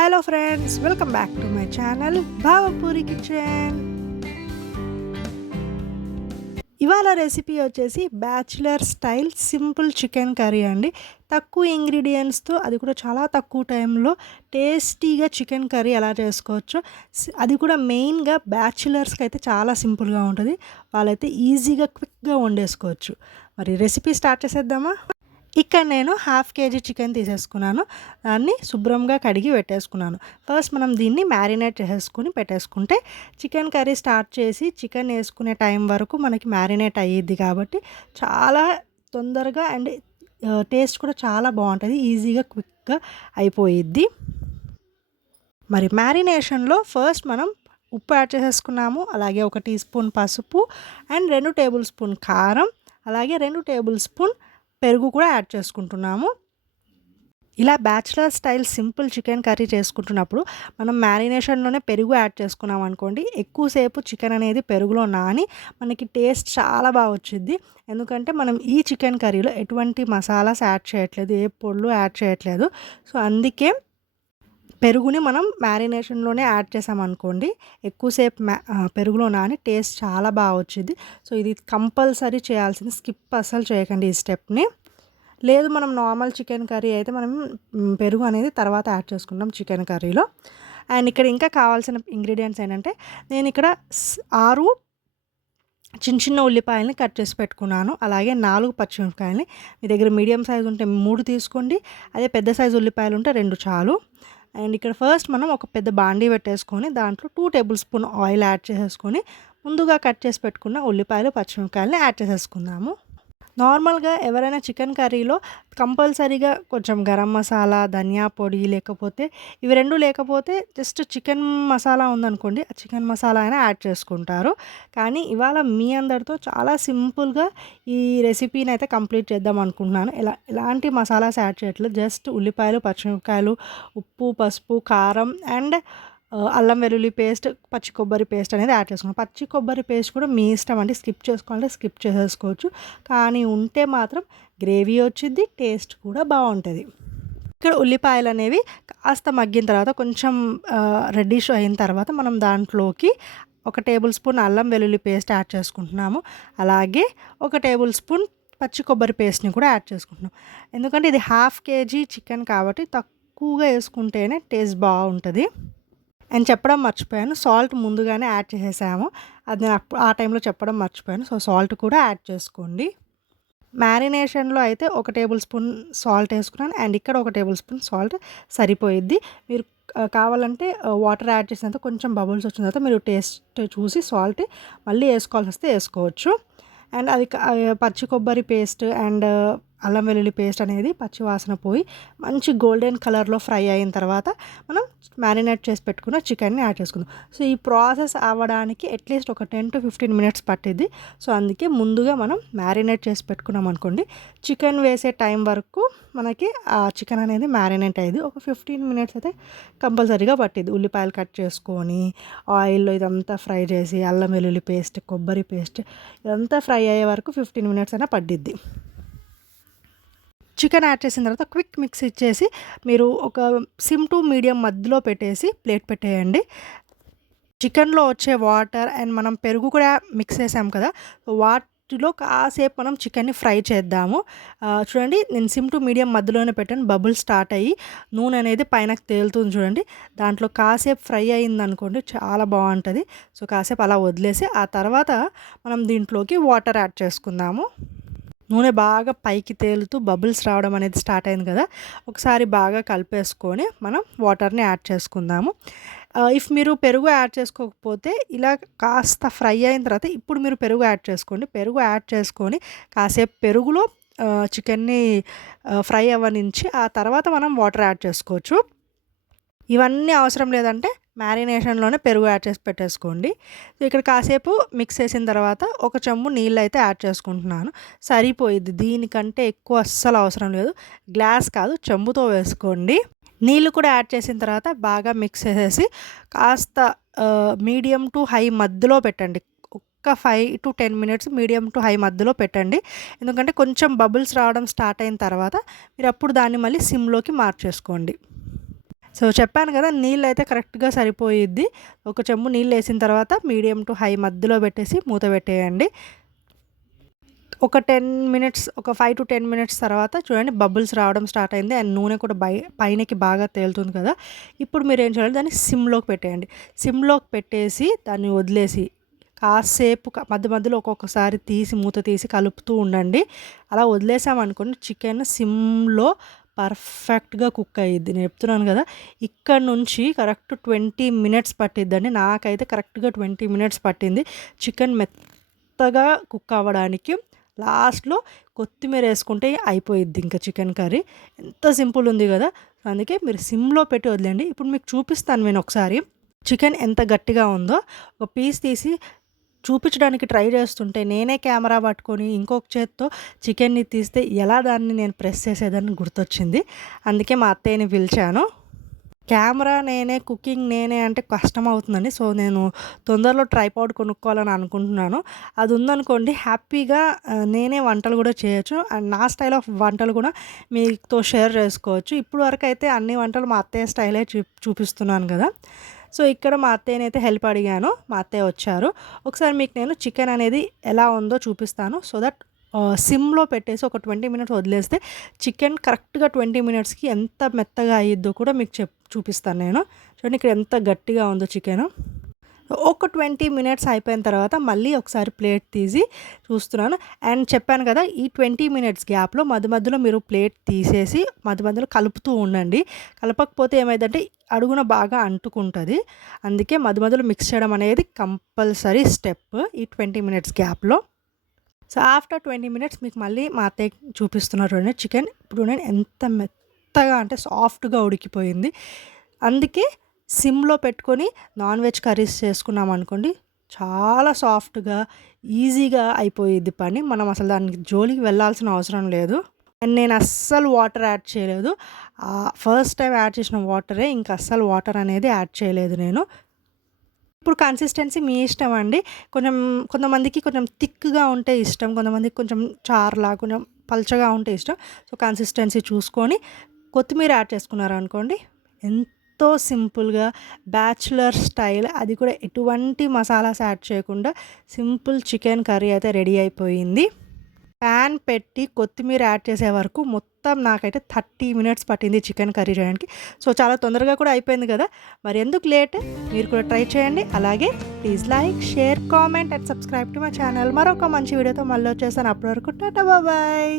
Hello friends, welcome back to my channel Bhavapuri kitchen. ఇవాళ recipe వచ్చేసి bachelor style simple chicken curry అండి. తక్కువ ఇంగ్రీడియంట్స్తో, అది కూడా చాలా తక్కువ టైంలో టేస్టీగా చికెన్ కర్రీ ఎలా చేసుకోవచ్చో, అది కూడా మెయిన్గా బ్యాచిలర్స్కి అయితే చాలా సింపుల్గా ఉంటుంది. వాళ్ళైతే ఈజీగా క్విక్గా వండేసుకోవచ్చు. మరి రెసిపీ స్టార్ట్ చేసేద్దామా? ఇక్కడ నేను హాఫ్ కేజీ చికెన్ తీసేసుకున్నాను. దాన్ని శుభ్రంగా కడిగి పెట్టేసుకున్నాను. ఫస్ట్ మనం దీన్ని మ్యారినేట్ చేసేసుకొని పెట్టేసుకుంటే చికెన్ కర్రీ స్టార్ట్ చేసి చికెన్ వేసుకునే టైం వరకు మనకి మ్యారినేట్ అయ్యిద్ది కాబట్టి చాలా తొందరగా అండ్ టేస్ట్ కూడా చాలా బాగుంటుంది. ఈజీగా క్విక్గా అయిపోయిద్ది. మరి మ్యారినేషన్లో ఫస్ట్ మనం ఉప్పు యాడ్ చేసేసుకున్నాము. అలాగే 1 టీ స్పూన్ పసుపు అండ్ 2 టేబుల్ స్పూన్ కారం, అలాగే 2 టేబుల్ స్పూన్ పెరుగు కూడా యాడ్ చేసుకుంటున్నాము. ఇలా bachelor style simple chicken curry చేసుకుంటున్నప్పుడు మనం మ్యారినేషన్లోనే పెరుగు యాడ్ చేసుకున్నాం అనుకోండి, ఎక్కువసేపు చికెన్ అనేది పెరుగులో నాని మనకి టేస్ట్ చాలా బాగా వచ్చింది. ఎందుకంటే మనం ఈ చికెన్ కర్రీలో ఎటువంటి మసాలాస్ యాడ్ చేయట్లేదు, ఏ పొడులు యాడ్ చేయట్లేదు. సో అందుకే పెరుగుని మనం మ్యారినేషన్లోనే యాడ్ చేసామనుకోండి, ఎక్కువసేపు పెరుగులో నాని టేస్ట్ చాలా బాగా వచ్చింది. సో ఇది కంపల్సరీ చేయాల్సింది, స్కిప్ అస్సలు చేయకండి ఈ స్టెప్ని. లేదు మనం నార్మల్ చికెన్ కర్రీ అయితే మనం పెరుగు అనేది తర్వాత యాడ్ చేసుకుంటాం చికెన్ కర్రీలో. అండ్ ఇక్కడ ఇంకా కావాల్సిన ఇంగ్రీడియంట్స్ ఏంటంటే, నేను ఇక్కడ 6 చిన్న చిన్న ఉల్లిపాయలని కట్ చేసి పెట్టుకున్నాను. అలాగే 4 పచ్చిమిరపకాయలని, మీ దగ్గర మీడియం సైజు ఉంటే 3 తీసుకోండి, అదే పెద్ద సైజు ఉల్లిపాయలు ఉంటే 2 చాలు. అండ్ ఇక్కడ ఫస్ట్ మనం ఒక పెద్ద బాండీ పెట్టేసుకొని దాంట్లో 2 టేబుల్ స్పూన్ ఆయిల్ యాడ్ చేసేసుకొని ముందుగా కట్ చేసి పెట్టుకున్న ఉల్లిపాయలు పచ్చిమిరపకాయలని యాడ్ చేసేసుకుందాము. నార్మల్గా ఎవరైనా చికెన్ కర్రీలో కంపల్సరీగా కొంచెం గరం మసాలా, ధనియా పొడి, లేకపోతే ఇవి 2 లేకపోతే జస్ట్ చికెన్ మసాలా ఉందనుకోండి, ఆ చికెన్ మసాలా అయినా యాడ్ చేసుకుంటారు. కానీ ఇవాళ మీ అందరితో చాలా సింపుల్గా ఈ రెసిపీని అయితే కంప్లీట్ చేద్దాం అనుకుంటున్నాను. ఎలాంటి మసాలాస్ యాడ్ చేయట్లేదు, జస్ట్ ఉల్లిపాయలు, పచ్చిమిరపకాయలు, ఉప్పు, పసుపు, కారం అండ్ అల్లం వెల్లుల్లి పేస్ట్, పచ్చి కొబ్బరి పేస్ట్ అనేది యాడ్ చేసుకున్నాం. పచ్చి కొబ్బరి పేస్ట్ కూడా మీ ఇష్టం అండి, స్కిప్ చేసుకోవాలంటే స్కిప్ చేసేసుకోవచ్చు. కానీ ఉంటే మాత్రం గ్రేవీ వచ్చింది, టేస్ట్ కూడా బాగుంటుంది. ఇక్కడ ఉల్లిపాయలు అనేవి కాస్త మగ్గిన తర్వాత, కొంచెం రెడ్డిష్ అయిన తర్వాత మనం దాంట్లోకి 1 టేబుల్ స్పూన్ అల్లం వెల్లుల్లి పేస్ట్ యాడ్ చేసుకుంటున్నాము. అలాగే 1 టేబుల్ స్పూన్ పచ్చి కొబ్బరి పేస్ట్ని కూడా యాడ్ చేసుకుంటున్నాం. ఎందుకంటే ఇది హాఫ్ కేజీ చికెన్ కాబట్టి తక్కువగా వేసుకుంటేనే టేస్ట్ బాగుంటుంది. అండ్ చెప్పడం మర్చిపోయాను, సాల్ట్ ముందుగానే యాడ్ చేసేసాము. అది నేను ఆ టైంలో చెప్పడం మర్చిపోయాను. సో సాల్ట్ కూడా యాడ్ చేసుకోండి. మ్యారినేషన్లో అయితే 1 టేబుల్ స్పూన్ సాల్ట్ వేసుకున్నాను అండ్ ఇక్కడ 1 టేబుల్ స్పూన్ సాల్ట్ సరిపోయిద్ది. మీరు కావాలంటే వాటర్ యాడ్ చేసినంత కొంచెం బబుల్స్ వచ్చిన తర్వాత మీరు టేస్ట్ చూసి సాల్ట్ మళ్ళీ వేసుకోవాల్సి వస్తే వేసుకోవచ్చు. అండ్ అది పచ్చి కొబ్బరి పేస్ట్ అండ్ అల్లం వెల్లుల్లి పేస్ట్ అనేది పచ్చి వాసన పోయి మంచి గోల్డెన్ కలర్లో ఫ్రై అయిన తర్వాత మనం మ్యారినేట్ చేసి పెట్టుకున్న చికెన్ని యాడ్ చేసుకుందాం. సో ఈ ప్రాసెస్ అవ్వడానికి అట్లీస్ట్ ఒక 10 to 15 మినిట్స్ పట్టిద్ది. సో అందుకే ముందుగా మనం మ్యారినేట్ చేసి పెట్టుకున్నాం అనుకోండి, చికెన్ వేసే టైం వరకు మనకి ఆ చికెన్ అనేది మ్యారినేట్ అయ్యేది. ఒక 15 మినిట్స్ అయితే కంపల్సరీగా పట్టిద్ది. ఉల్లిపాయలు కట్ చేసుకొని ఆయిల్లో ఇదంతా ఫ్రై చేసి అల్లం వెల్లుల్లి పేస్ట్, కొబ్బరి పేస్ట్ ఇదంతా ఫ్రై అయ్యే వరకు 15 మినిట్స్ అయినా పట్టిద్ది. చికెన్ యాడ్ చేసిన తర్వాత క్విక్ మిక్స్ ఇచ్చేసి మీరు ఒక సిమ్ టు మీడియం మధ్యలో పెట్టేసి ప్లేట్ పెట్టేయండి. చికెన్లో వచ్చే వాటర్ అండ్ మనం పెరుగు కూడా మిక్స్ చేసాం కదా, వాటిలో కాసేపు మనం చికెన్ని ఫ్రై చేద్దాము. చూడండి, నేను సిమ్ టు మీడియం మధ్యలోనే పెట్టాను. బబుల్ స్టార్ట్ అయ్యి నూనె అనేది పైనకి తేలుతుంది చూడండి. దాంట్లో కాసేపు ఫ్రై అయింది అనుకోండి, చాలా బాగుంటుంది. సో కాసేపు అలా వదిలేసి ఆ తర్వాత మనం దీంట్లోకి వాటర్ యాడ్ చేసుకుందాము. నూనె బాగా పైకి తేలుతూ బబుల్స్ రావడం అనేది స్టార్ట్ అయింది కదా, ఒకసారి బాగా కలిపేసుకొని మనం వాటర్ని యాడ్ చేసుకుందాము. ఇఫ్ మీరు పెరుగు యాడ్ చేసుకోకపోతే ఇలా కాస్త ఫ్రై అయిన తర్వాత ఇప్పుడు మీరు పెరుగు యాడ్ చేసుకోండి. పెరుగు యాడ్ చేసుకొని కాసేపు పెరుగులో చికెన్ని ఫ్రై అవ్వనించి ఆ తర్వాత మనం వాటర్ యాడ్ చేసుకోవచ్చు. ఇవన్నీ అవసరం లేదంటే మ్యారినేషన్లోనే పెరుగు యాడ్ చేసి పెట్టేసుకోండి. సో ఇక్కడ కాసేపు మిక్స్ చేసిన తర్వాత ఒక చెంబు నీళ్ళు అయితే యాడ్ చేసుకుంటున్నాను, సరిపోయిద్ది. దీనికంటే ఎక్కువ అస్సలు అవసరం లేదు. గ్లాస్ కాదు, చెంబుతో వేసుకోండి. నీళ్ళు కూడా యాడ్ చేసిన తర్వాత బాగా మిక్స్ చేసేసి కాస్త మీడియం టు హై మధ్యలో పెట్టండి. ఒక 5 to 10 minutes medium to high మధ్యలో పెట్టండి. ఎందుకంటే కొంచెం బబుల్స్ రావడం స్టార్ట్ అయిన తర్వాత మీరు అప్పుడు దాన్ని మళ్ళీ సిమ్లోకి మార్చేసుకోండి. సో చెప్పాను కదా నీళ్ళైతే కరెక్ట్‌గా సరిపోయిద్ది. ఒక చెంబు నీళ్ళేసిన తర్వాత మీడియం టు హై మధ్యలో పెట్టేసి మూత పెట్టేయండి. ఒక 10 మినిట్స్ ఒక 5-10 మినిట్స్ తర్వాత చూడండి బబుల్స్ రావడం స్టార్ట్ అయింది. అండ్ నూనె కూడా పైనకి బాగా తేలుతుంది కదా! ఇప్పుడు మీరేం చేయాలి దాన్ని సిమ్‌లోకి పెట్టేయండి. సిమ్‌లోకి పెట్టేసి దాన్ని వదిలేసి కాసేపు మధ్య మధ్యలో ఒక్కొక్కసారి మూత తీసి కలుపుతూ ఉండండి. అలా వదిలేసామనుకోండి చికెన్ సిమ్‌లో పర్ఫెక్ట్‌గా కుక్ అయ్యిద్ది. నేను చెప్తున్నాను కదా! ఇక్కడ నుంచి కరెక్ట్ 20 మినిట్స్ పట్టిద్దండి. నాకైతే కరెక్ట్‌గా 20 మినిట్స్ పట్టింది. చికెన్ మెత్తగా కుక్ అవ్వడానికి. లాస్ట్‌లో కొత్తిమీర ఏసుకుంటే అయిపోయిద్ది ఇంకా చికెన్ కర్రీ. ఎంత సింపుల్ ఉంది కదా! అందుకే మీరు సిమ్‌లో పెట్టి వదిలేయండి. ఇప్పుడు మీకు చూపిస్తాను నేను ఒకసారి చికెన్ ఎంత గట్టిగా ఉందో. ఒక పీస్ తీసి చూపించడానికి ట్రై చేస్తుంటే నేనే కెమెరా పట్టుకొని ఇంకొక చేత్తో చికెన్‌ని తీస్తే ఎలా దాన్ని నేను ప్రెస్ చేసేదాన్ని గుర్తొచ్చింది. అందుకే మా అత్తయ్యని పిలిచాను. కెమెరా నేనే, కుకింగ్ నేనే అంటే కష్టమవుతుందండి. సో, నేను తొందరలో ట్రైపాడ్ కొనుక్కోవాలని అనుకుంటున్నాను. అది ఉందనుకోండి హ్యాపీగా నేనే వంటలు గూడా చేయొచ్చు. అండ్ నా స్టైల్ ఆఫ్ వంటలు కూడా మీతో షేర్ చేసుకోవచ్చు. ఇప్పుడు వరకైతే అన్ని వంటలు మా అత్తయ్య స్టైలే చూపిస్తున్నాను గదా! సో, ఇక్కడ మా అత్తయ్యనైతే హెల్ప్ అడిగాను. మా అత్తయ్య వచ్చారు. ఒకసారి మీకు నేను చికెన్ అనేది ఎలా ఉందో చూపిస్తాను. సో దట్ సిమ్‌లో పెట్టేసి ఒక 20 మినిట్స్ వదిలేస్తే చికెన్ కరెక్ట్‌గా 20 మినిట్స్‌కి ఎంత మెత్తగా అయ్యిద్దో కూడా మీకు చూపిస్తాను నేను. చూడండి ఇక్కడ ఎంత గట్టిగా ఉందో చికెను. ఒక 20 మినిట్స్ అయిపోయిన తర్వాత మళ్ళీ ఒకసారి ప్లేట్ తీసి చూస్తున్నాను. అండ్ చెప్పాను కదా! ఈ 20 మినిట్స్ గ్యాప్‌లో మధ్య మధ్యలో మీరు ప్లేట్ తీసేసి మధ్య మధ్యలో కలుపుతూ ఉండండి. కలపకపోతే ఏమైద్దంటే అడుగున బాగా అంటుకుంటది. అందుకే మధ్య మధ్యలో మిక్స్ చేయడం అనేది కంపల్సరీ స్టెప్ ఈ 20 మినిట్స్ గ్యాప్‌లో. సో, ఆఫ్టర్ 20 మినిట్స్ మీకు మళ్ళీ మా అత్తయ్య చూపిస్తున్నారు చూడండి చికెన్. ఇప్పుడు నేను ఎంత మెత్తగా అంటే సాఫ్ట్‌గా ఉడికిపోయింది. అందుకే సిమ్‌లో పెట్టుకొని నాన్ వెజ్ కర్రీస్ చేసుకున్నామనుకోండి చాలా సాఫ్ట్‌గా, ఈజీగా అయిపోయిద్ది పని. మనం అసలు దానికి జోలికి వెళ్ళాల్సిన అవసరం లేదు. అండ్ నేను అస్సలు వాటర్ యాడ్ చేయలేదు. ఫస్ట్ టైమ్ యాడ్ చేసిన వాటరే ఇంకా అస్సలు వాటర్ అనేది యాడ్ చేయలేదు నేను. ఇప్పుడు కన్సిస్టెన్సీ మీ ఇష్టం అండి. కొంతమందికి కొంచెం థిక్‌గా ఉంటే ఇష్టం. కొంతమందికి కొంచెం చారులా కొంచెం పల్చగా ఉంటే ఇష్టం. సో, కన్సిస్టెన్సీ చూసుకొని కొత్తిమీర యాడ్ చేసుకున్నారనుకోండి ఎంతో సింపుల్‌గా బ్యాచిలర్ స్టైల్ అది కూడా ఎటువంటి మసాలాస్ యాడ్ చేయకుండా సింపుల్ చికెన్ కర్రీ అయితే రెడీ అయిపోయింది. ప్యాన్ పెట్టి కొత్తిమీర యాడ్ చేసే వరకు మొత్తం నాకైతే 30 మినిట్స్ పట్టింది చికెన్ కర్రీ చేయడానికి. సో, చాలా తొందరగా కూడా అయిపోయింది కదా! మరి ఎందుకు లేట్? మీరు కూడా ట్రై చేయండి. అలాగే please like, share, comment and subscribe to my channel. మరొక మంచి వీడియోతో మళ్ళీ వచ్చేస్తాను. అప్పటి వరకు టాటా బాయ్.